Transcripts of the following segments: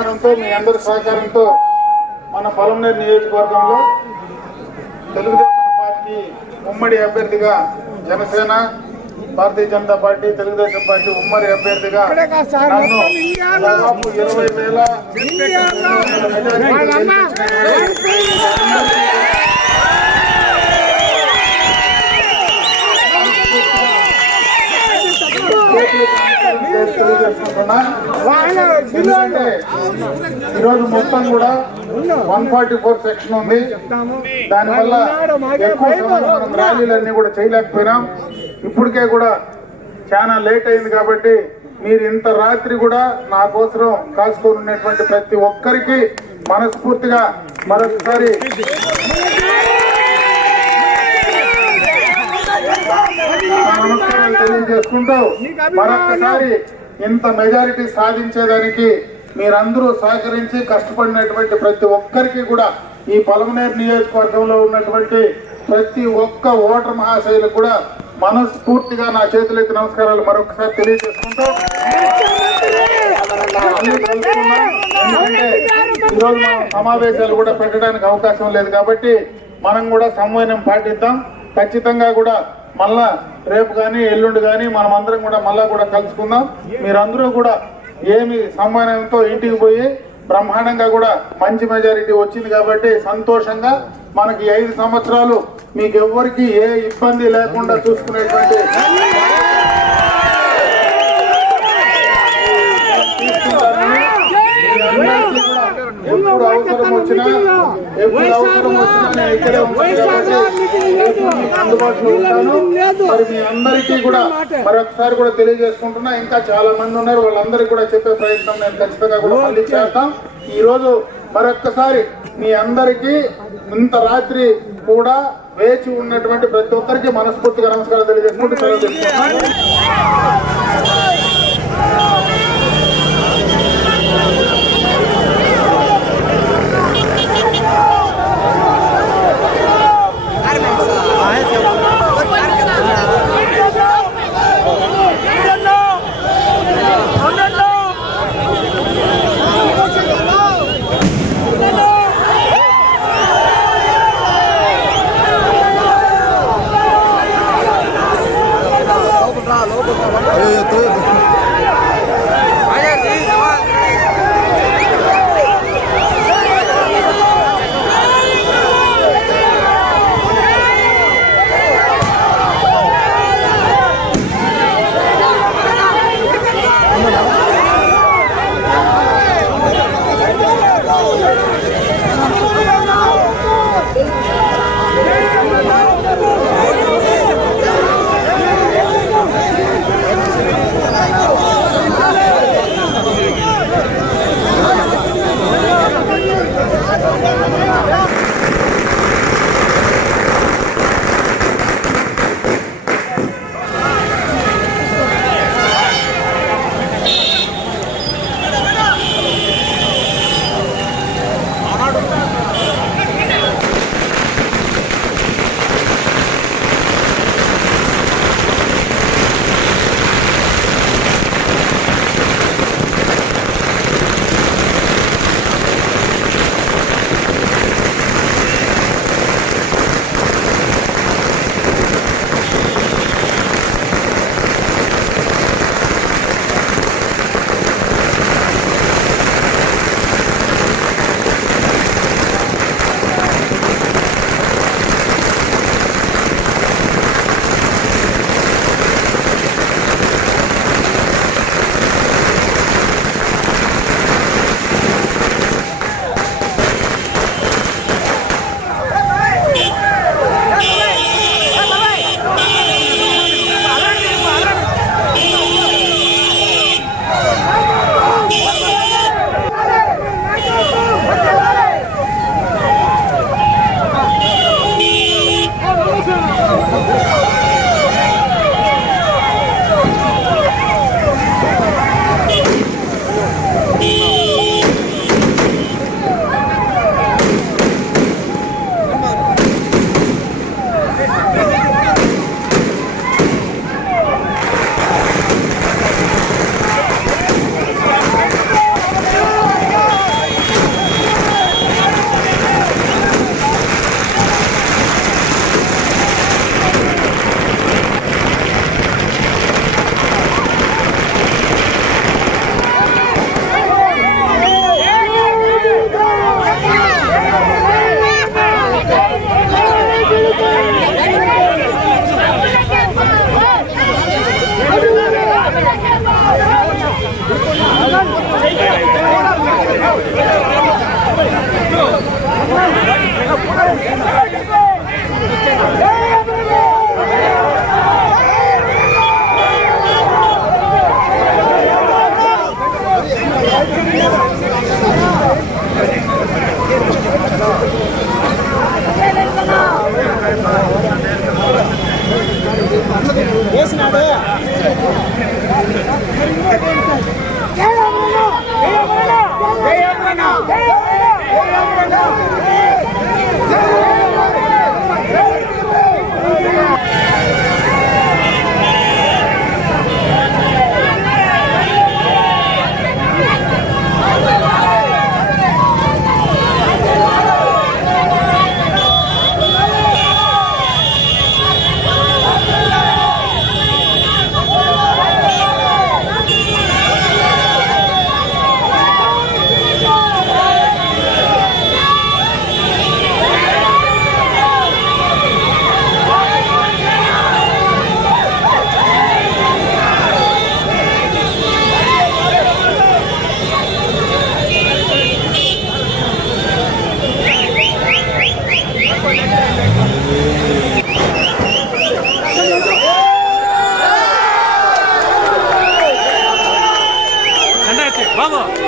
అభిమానంతో మీ అందరి సహకారంతో మన పొలంనేరు నియోజకవర్గంలో తెలుగుదేశం పార్టీ ఉమ్మడి అభ్యర్థిగా జనసేన భారతీయ జనతా పార్టీ తెలుగుదేశం పార్టీ ఉమ్మడి అభ్యర్థిగా నన్ను దాదాపు ఇరవై వేల తెలియజేసుకుంటున్నా. ఎందుకంటే ఈరోజు మొత్తం కూడా వన్ ఫార్టీ ఫోర్ సెక్షన్ ఉంది. దానివల్ల ఎక్కువ మనం ర్యాలీలన్నీ కూడా చేయలేకపోయినాం. ఇప్పటికే కూడా చాలా లేట్ అయింది కాబట్టి మీరు ఇంత రాత్రి కూడా నా కోసం కాసుకొని ఉన్నటువంటి ప్రతి ఒక్కరికి మనస్ఫూర్తిగా మరొకసారి నమస్కారాలు తెలియజేసుకుంటూ మరొకసారి ఇంత మెజారిటీ సాధించేదానికి మీరందరూ సహకరించి కష్టపడినటువంటి ప్రతి ఒక్కరికి కూడా ఈ పలమనేరు నియోజకవర్గంలో ఉన్నటువంటి ప్రతి ఒక్క ఓటర్ మహాశైలకు కూడా మనస్ఫూర్తిగా నా చేతులెత్తి నమస్కారాలు మరొకసారి తెలియజేసుకుంటూ ఈరోజు మనం సమావేశాలు కూడా పెట్టడానికి అవకాశం లేదు కాబట్టి మనం కూడా సమన్వయం పాటిద్దాం. ఖచ్చితంగా కూడా మళ్ళా రేపు కానీ ఎల్లుండి కానీ మనం అందరం కూడా మళ్ళా కూడా కలుసుకుందాం. మీరందరూ కూడా ఏమి సమ్మానంతో ఇంటికి పోయి బ్రహ్మాండంగా కూడా మంచి మెజారిటీ వచ్చింది కాబట్టి సంతోషంగా మనకి ఐదు సంవత్సరాలు మీకు ఎవ్వరికి ఏ ఇబ్బంది లేకుండా చూసుకునేటువంటి అందుబాటులో ఉంటాను మరి మీ అందరికీ కూడా మరొకసారి కూడా తెలియజేసుకుంటున్నా ఇంకా చాలా మంది ఉన్నారు వాళ్ళందరికీ కూడా చెప్పే ప్రయత్నం నేను ఖచ్చితంగా కూడా మళ్ళీ చేస్తాం ఈ రోజు మరొక్కసారి మీ అందరికీ ఇంత రాత్రి కూడా వేచి ఉన్నటువంటి ప్రతి ఒక్కరికి మనస్ఫూర్తిగా నమస్కారం తెలియజేసుకుంటూ సెలవు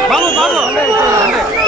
跑路，跑路。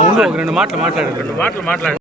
ఉండు ఒక రెండు మాటలు మాట్లాడు రెండు మాటలు మాట్లాడు.